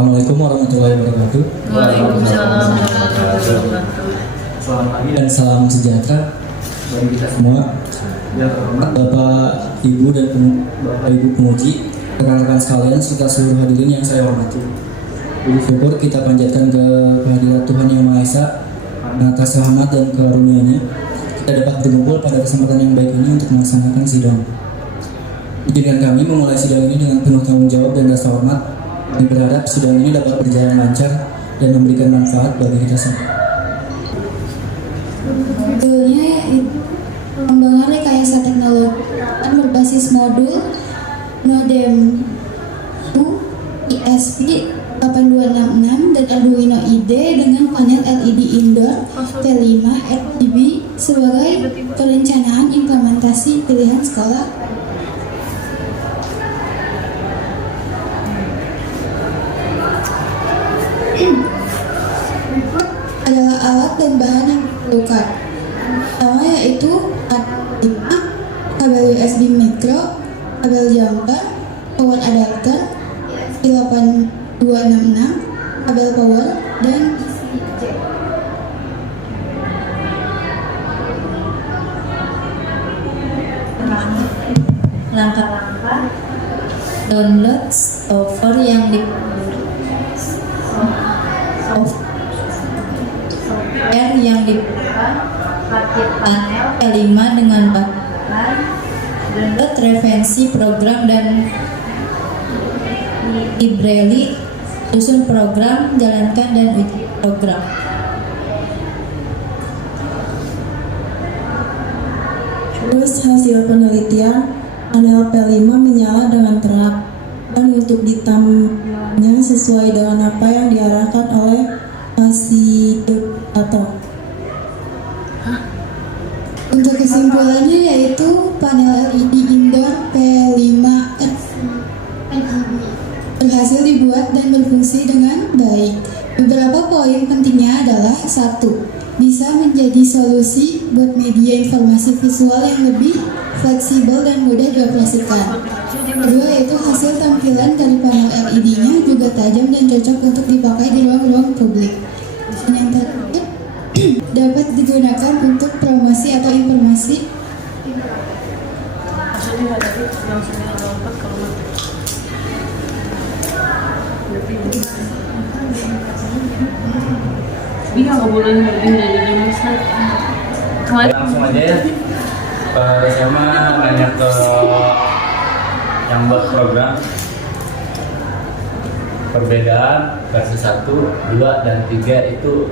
Assalamualaikum warahmatullahi wabarakatuh. Waalaikumsalam warahmatullahi wabarakatuh. Selamat pagi dan salam sejahtera bagi kita semua. Bapak, Ibu dan Bapak Ibu penguji, rekan-rekan sekalian serta seluruh hadirin yang saya hormati. Puji syukur kita panjatkan ke kehadirat Tuhan Yang Maha Esa atas rahmat dan karunia-Nya. Kita dapat berkumpul pada kesempatan yang baik ini untuk melaksanakan sidang. Izinkan kami memulai sidang ini dengan penuh tanggung jawab dan rasa hormat. Kami berharap sidang ini dapat berjalan lancar dan memberikan manfaat bagi kita semua. Modulnya yaitu pengembangan rekayasa teknologi yang berbasis modul modem ISP 8266 dan Arduino IDE dengan panel LED indoor T5 RGB sebagai perencanaan implementasi pilihan sekolah. Adalah alat dan bahan yang diperlukan. Pertama yaitu kabel USB micro, kabel jumper, power adapter, ISP 8266, kabel power, dan isi jack. Langkah-langkah download software yang diperlukan, rakit panel T5 dengan bahan, download referensi program dan library, susun program, jalankan dan uji program. Terus hasil penelitian, panel P5 menyala dengan terang dan untuk ditamnya sesuai dengan apa yang diarahkan oleh fasilitator. Untuk kesimpulannya yaitu panel LED indoor P5 RGB berhasil dibuat dan berfungsi dengan baik. Beberapa poin pentingnya adalah: 1. Bisa menjadi solusi buat media informasi visual yang lebih fleksibel dan mudah dioperasikan. 2. Yaitu hasil tampilan dari panel LED-nya juga tajam dan cocok untuk dipakai di ruang-ruang publik. Dan yang terakhir, dapat digunakan untuk promosi atau informasi. Ini nggak boleh lebih dari 5 slide. Langsung aja ya. Saya mah nanya ke yang buat program. Perbedaan versi 1, 2, dan 3 itu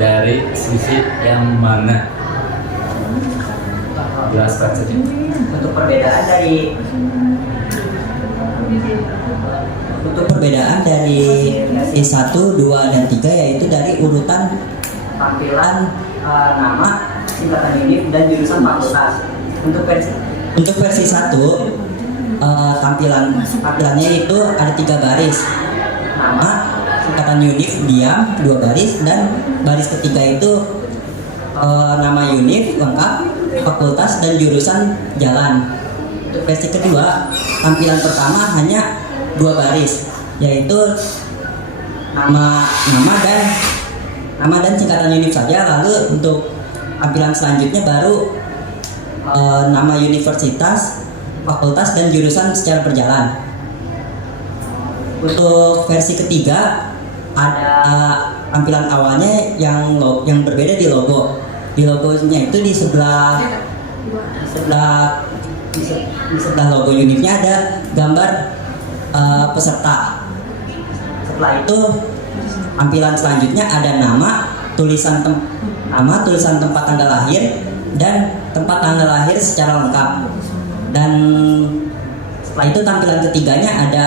dari sisi yang mana? Jelaskan saja. Untuk perbedaan dari I1, 2, dan 3 yaitu dari urutan tampilan nama, singkatan unit, dan jurusan fakultas. Untuk versi 1 tampilannya itu ada 3 baris: nama, singkatan unit, diam, 2 baris, dan baris ketiga itu nama unit lengkap, fakultas, dan jurusan jalan. Untuk versi kedua, tampilan pertama hanya 2 baris, yaitu nama dan singkatan unit saja. Lalu untuk tampilan selanjutnya baru nama universitas, fakultas, dan jurusan secara berjalan. Untuk versi ketiga ada tampilan awalnya yang berbeda di logo. Di logonya itu di sebelah logo unitnya ada gambar peserta. Setelah itu tampilan selanjutnya ada nama, tulisan tempat tanggal lahir, dan tempat tanggal lahir secara lengkap. Dan setelah itu tampilan ketiganya ada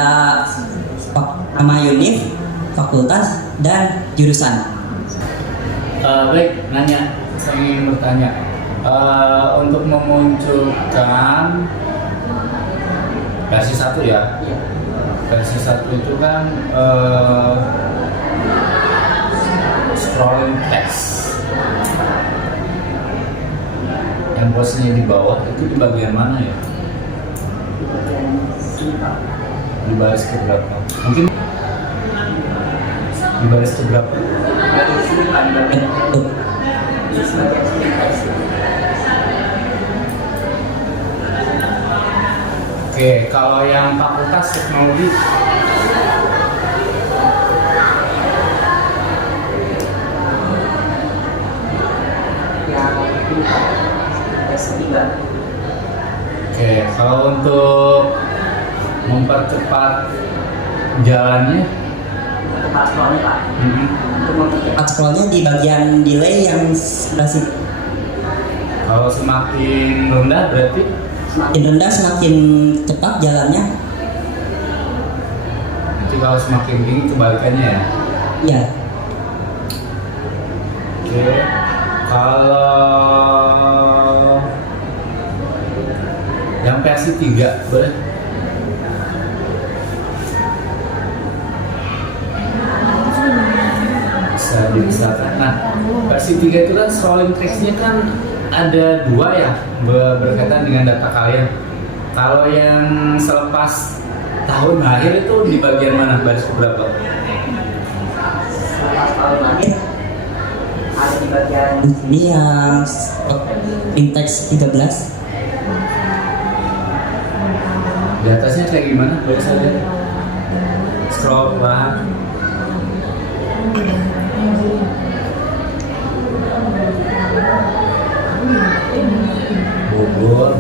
nama unit, fakultas, dan jurusan. Baik, saya ingin bertanya. Untuk memunculkan versi 1 ya? Iya. Versi 1 itu kan scrolling text. Yang posisinya di bawah itu di bagian mana ya? Di baris keberapa? Mungkin Di baris keberapa? Oke, kalau yang fakultas teknologi oke, kalau untuk mempercepat jalannya Cepat scrollnya Pak. mm, Untuk mempercepat scrollnya di bagian delay yang sebelah sini. kalau semakin rendah berarti Semakin rendah semakin cepat jalannya. nanti kalau semakin tinggi kebalikannya ya. Ya, Oke, kalau yang versi 3 boleh? Bisa dibesarkan. Nah, versi 3 itu kan scrolling text-nya kan ada 2 ya, berkaitan dengan data kalian. Kalau yang selepas tahun akhir itu di bagian mana, baris berapa? pas tahun akhir ada di bagian ini yang index 13. Di atasnya kayak gimana? Boleh saya lihat? Scroll pelan.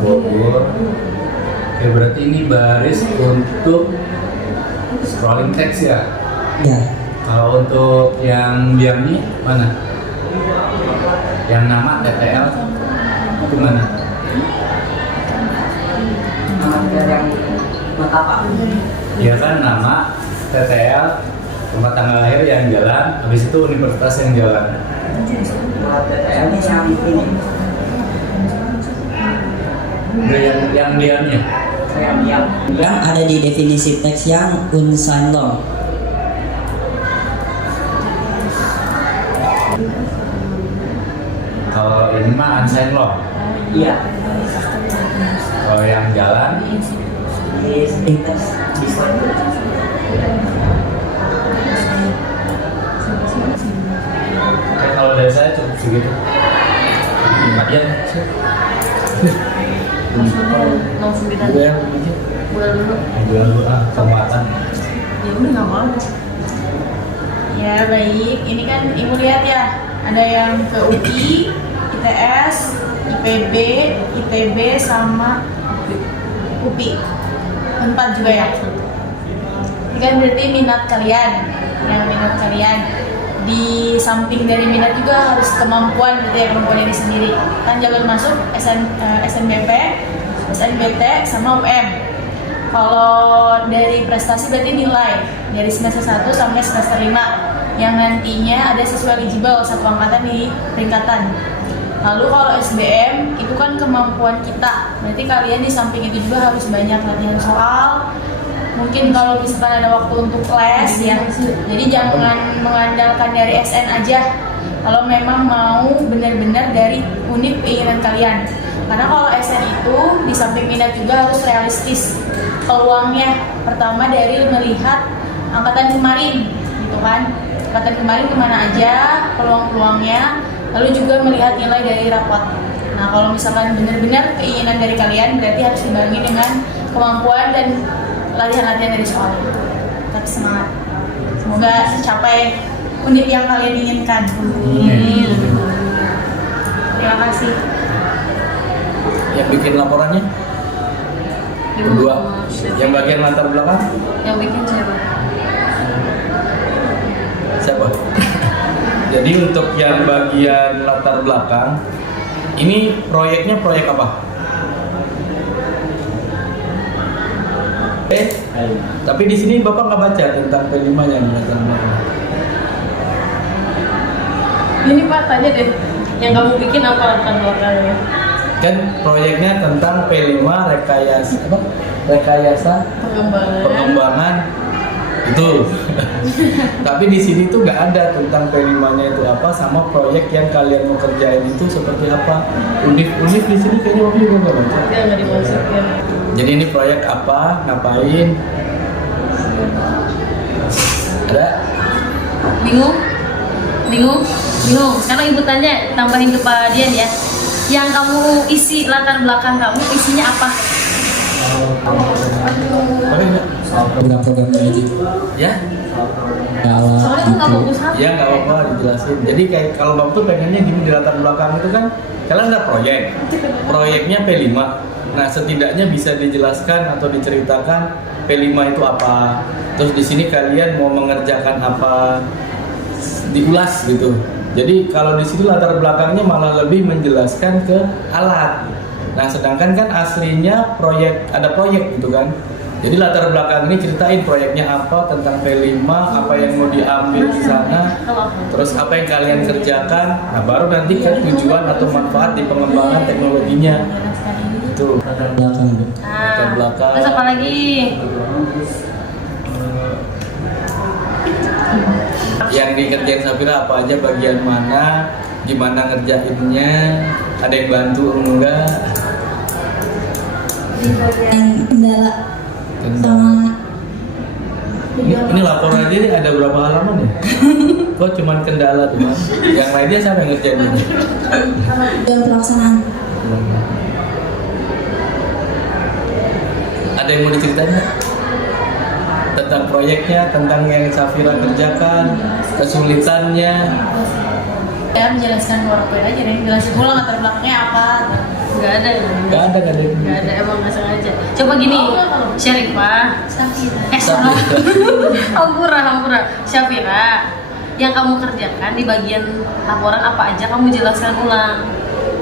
Bogor. Oke, berarti ini baris untuk scrolling text ya. Ya, Kalau untuk yang diamnya mana? Yang nama TTL itu mana? nama yang mata Pak. Ya kan nama TTL, tempat tanggal lahir yang jalan, habis itu universitas yang jalan. Buat DTL-nya yang ini. Udah yang diamnya. Yang ada di definisi teks yang unsigned long. Kalau ini mah unsigned law. Iya. Kalau yang jalan Di teks bisa. Oke, kalau dari saya cukup segitu. Aja. langsung kita Gue yang bikin. bulan dulu Bilang dulu penguatan. ya udah nggak mau ya baik ini kan ibu lihat ya ada yang ke UI, ITS, IPB, ITB sama UPI 4 juga ya ini kan berarti minat kalian di samping dari minat juga harus kemampuan gitu ya, kemampuan diri sendiri kan jalur masuk SNBP, SNBT sama UM. Kalau dari prestasi berarti nilai dari semester 1 sampai semester 5 yang nantinya ada siswa eligible satu angkatan di peringkatan. Lalu kalau SBM itu kan kemampuan kita, berarti kalian di samping itu juga harus banyak latihan soal. Mungkin kalau misalkan ada waktu untuk les ya, jadi jangan mengandalkan dari SN aja. Kalau memang mau benar-benar dari unit keinginan kalian. Karena kalau SN itu di samping minat juga harus realistis. Peluangnya pertama dari melihat angkatan kemarin, gitu kan? Angkatan kemarin kemana aja, peluang-peluangnya, lalu juga melihat nilai dari rapot. Nah kalau misalkan benar-benar keinginan dari kalian, berarti harus dibarengi dengan kemampuan dan latihan-latihan dari soal. Tetap semangat. Semoga capai unit yang kalian inginkan. Terima kasih. Yang bikin laporannya? Berdua. Yang bagian latar belakang? Yang bikin siapa? Siapa? Jadi untuk yang bagian latar belakang, ini proyeknya proyek apa? Tapi di sini Bapak nggak baca tentang P5-nya di latar belakang. Ini Pak, tanya deh. Yang kamu bikin apa latar belakangnya? Kan proyeknya tentang P5 rekayasa apa? Rekayasa pengembangan itu. Tapi di sini tuh nggak ada tentang P5-nya itu apa, sama proyek yang kalian mau kerjain itu seperti apa. Unik-unik di sini kayaknya Bapak juga nggak baca. Dia nggak dimasukin. Jadi ini proyek apa, ngapain? Ada? Bingung? Sekarang ibu tanya, tambahin ke Pak Dian ya. Yang kamu isi latar belakang kamu isinya apa? program-programnya aja. Ya, Kalau Soalnya itu nggak gitu. bagus apa? ya nggak apa-apa dijelasin. Jadi kayak kalau Bapak tuh pengennya gini di latar belakang itu kan, kalian ada proyeknya P5. Nah setidaknya bisa dijelaskan atau diceritakan P5 itu apa. Terus di sini kalian mau mengerjakan apa, diulas gitu. Jadi kalau di situ latar belakangnya malah lebih menjelaskan ke alat. Nah sedangkan kan aslinya ada proyek gitu kan. Jadi latar belakang ini ceritain proyeknya apa, tentang P5, apa yang mau diambil di sana, terus apa yang kalian kerjakan. Nah baru nanti ke tujuan atau manfaat di pengembangan teknologinya. Itu Latar belakang Bu. latar belakang. Terus apa lagi? Yang dikerjain Safira apa aja, bagian mana, gimana ngerjainnya, ada yang bantu enggak. Dan kendala sama Ini laporan aja nih ada berapa halaman ya? Kok cuman kendala tuh Mas? Yang lainnya siapa yang ngerjain ini? dan pelaksanaan. Ada yang mau diceritain nggak? Tentang proyeknya, tentang yang Safira kerjakan, kesulitannya. Ya menjelaskan PowerPoint aja deh, jelasin ulang latar belakangnya apa. Nggak ada. Nggak ada. Nggak ada, emang nggak sengaja. Coba gini, Syarifah, salah. Hampura, Syafira, yang kamu kerjakan di bagian laporan apa aja kamu jelaskan ulang.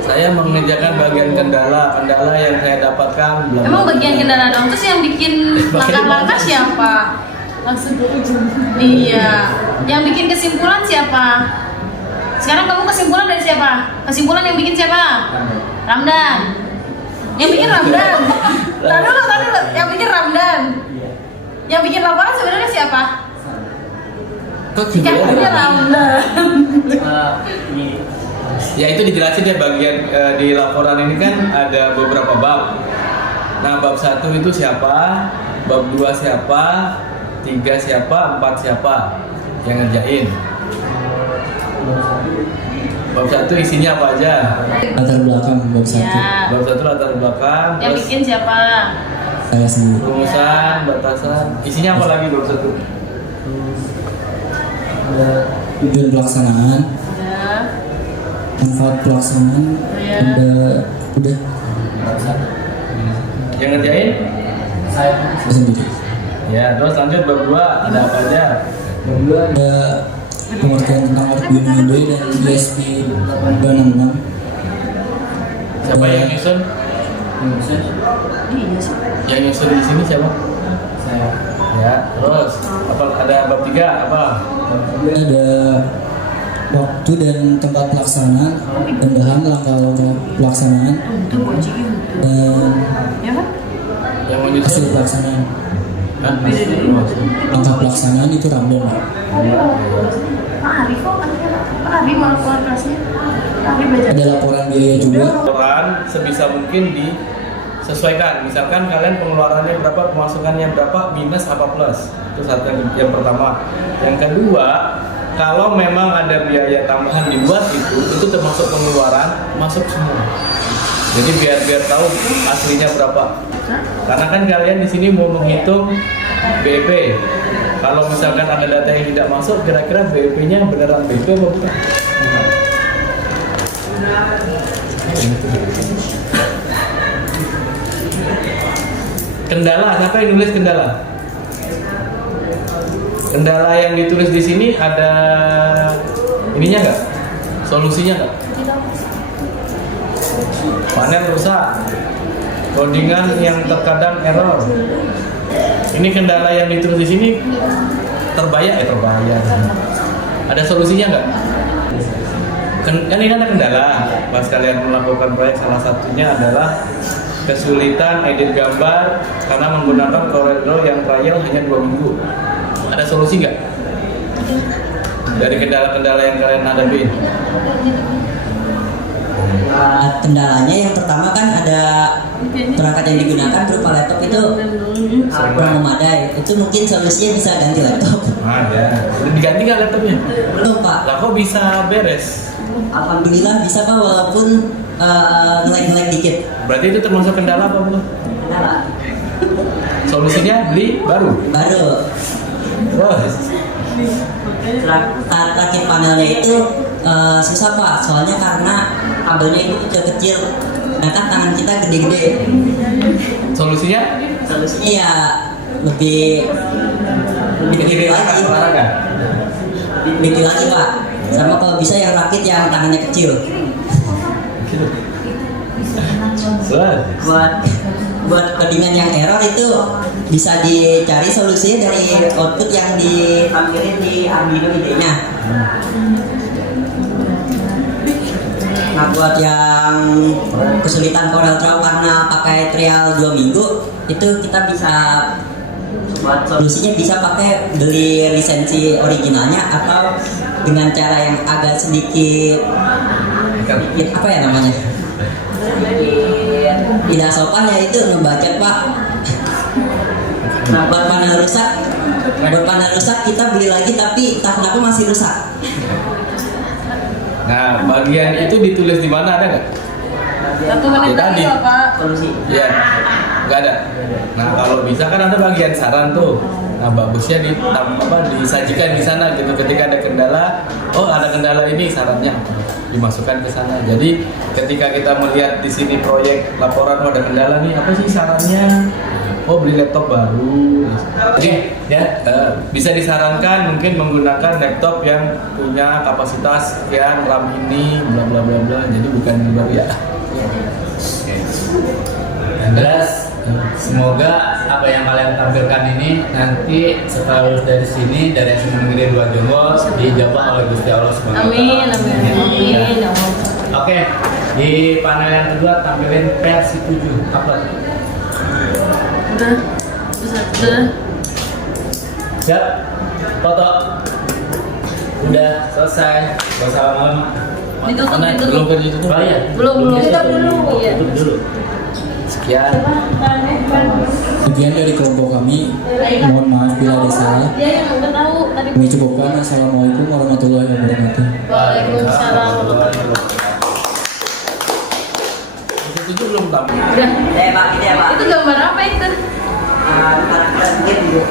Saya mengerjakan bagian kendala yang saya dapatkan. Emang bagian kendala dong, terus yang bikin langkah-langkah siapa? Langsung ke ujung. Iya, yang bikin kesimpulan siapa? Sekarang kamu kesimpulan dari siapa? Kesimpulan yang bikin siapa? Ramdan. Yang bikin Ramdan. Tahan dulu. Yang bikin Ramdan. Yang bikin laporan sebenarnya siapa? Kok Kan punya Ramdan. Ya itu dijelasin ya bagian di laporan ini kan ada beberapa bab. Nah bab 1 itu siapa, bab 2 siapa, 3 siapa, 4 siapa yang ngerjain. Bab 1 isinya apa aja? Latar belakang bab 1. Ya. Bab 1 latar belakang, Yang terus bikin siapa? Saya sendiri. rumusan, batasan. Isinya apa lagi bab 1? Ada tujuan pelaksanaan, Ya. manfaat pelaksanaan, Ya. udah Yang ngerjain? saya sendiri. Ya, terus lanjut bab 2 ada apa aja? Bab 2 ada pengertian tentang Arduino Uno dan USB 866. Siapa yang nyusun? Yang nyusun di sini siapa? Saya. Ya, terus apa ada bab 3 apa? Ada waktu dan tempat pelaksanaan dan bahan langkah pelaksanaan dan Ya kan? Yang mau hasil nyusun? pelaksanaan. Hah? Langkah pelaksanaan itu Ramdan Pak. Pak Arif kok Pak Arif malah keluar kelasnya. Pak Arif belajar. Ada laporan biaya juga. Laporan sebisa mungkin disesuaikan. Misalkan kalian pengeluarannya berapa, pemasukannya berapa, minus apa plus. Itu satu yang pertama. Yang kedua, kalau memang ada biaya tambahan di luar itu termasuk pengeluaran, masuk semua. Jadi biar tahu aslinya berapa. Karena kan kalian di sini mau menghitung BEP. Kalau misalkan ada data yang tidak masuk, kira-kira BEP-nya beneran BEP atau bukan? Kendala, siapa yang nulis kendala? Kendala yang ditulis di sini ada ininya nggak? Solusinya nggak? Panel rusak, codingan yang terkadang error. Ini kendala yang ditulis di sini terbayar. Ada solusinya nggak? Kan ini ada kendala. Pas kalian melakukan proyek, salah satunya adalah kesulitan edit gambar karena menggunakan Corel yang trial hanya 2 minggu. Ada solusi nggak? Dari kendala-kendala yang kalian hadapi? Kendalanya yang pertama kan ada perangkat yang digunakan berupa laptop itu kurang memadai. Itu mungkin solusinya bisa ganti laptop. Ada. Udah diganti nggak laptopnya? Belum Pak. Lah kok bisa beres? Alhamdulillah bisa Pak walaupun ngelag dikit. Berarti itu termasuk kendala apa belum? Kendala. Solusinya beli baru. Baru. Terus Saat rakit panelnya itu susah Pak, soalnya karena kabelnya itu kecil-kecil, sedangkan tangan kita gede-gede. solusinya Solusinya ya lebih gede lagi, lebih gede lagi Pak. Sama kalau bisa yang rakit yang tangannya kecil. Buat codingan yang error itu bisa dicari solusinya dari output yang ditampilin di Arduino IDE-nya. Nah buat yang kesulitan Corel Draw karena pakai trial 2 minggu, itu kita bisa buat solusinya bisa pakai beli lisensi originalnya atau dengan cara yang agak sedikit apa ya namanya, tidak sopan, yaitu ngebaca Pak. Nah buat panel rusak kita beli lagi tapi entah kenapa masih rusak. Nah, bagian itu ditulis di mana, ada nggak? Satu menit Ya, lagi tadi. Bapak. Solusi. Iya, nggak ada. Nah, kalau bisa kan ada bagian saran tuh. Nah, bagusnya disajikan di sana gitu. Ketika ada kendala, oh ada kendala ini, sarannya apa? Dimasukkan ke sana. Jadi ketika kita melihat di sini proyek laporan, oh ada kendala nih, apa sih sarannya? Oh beli laptop baru. Jadi ya bisa disarankan mungkin menggunakan laptop yang punya kapasitas sekian, RAM ini, bla bla bla bla. Jadi bukan baru ya. Yang jelas, semoga apa yang kalian tampilkan ini nanti setelah lulus dari sini, dari SMA Negeri 2 Jonggol, dijawab oleh Gusti Allah Subhanahu wa Ta'ala. Amin, amin, amin. Ya Allah. Oke, di panel yang kedua tampilin versi 7 upload. Udah. Siap, foto. Udah selesai. Gak usah lama-lama. Ditutup, Belum ditutup. kerja itu. Oh iya. Belum. Tutup dulu. Iya. Tutup dulu. Sekian. Sekian dari kelompok kami, mohon maaf bila ada salah. Dia yang udah tahu tadi. Kami cukupkan. Assalamualaikum warahmatullahi wabarakatuh. Waalaikumsalam warahmatullahi wabarakatuh. Itu belum tampil. Udah. Pak, gitu ya Pak. Itu gambar apa itu? Karakter sendiri.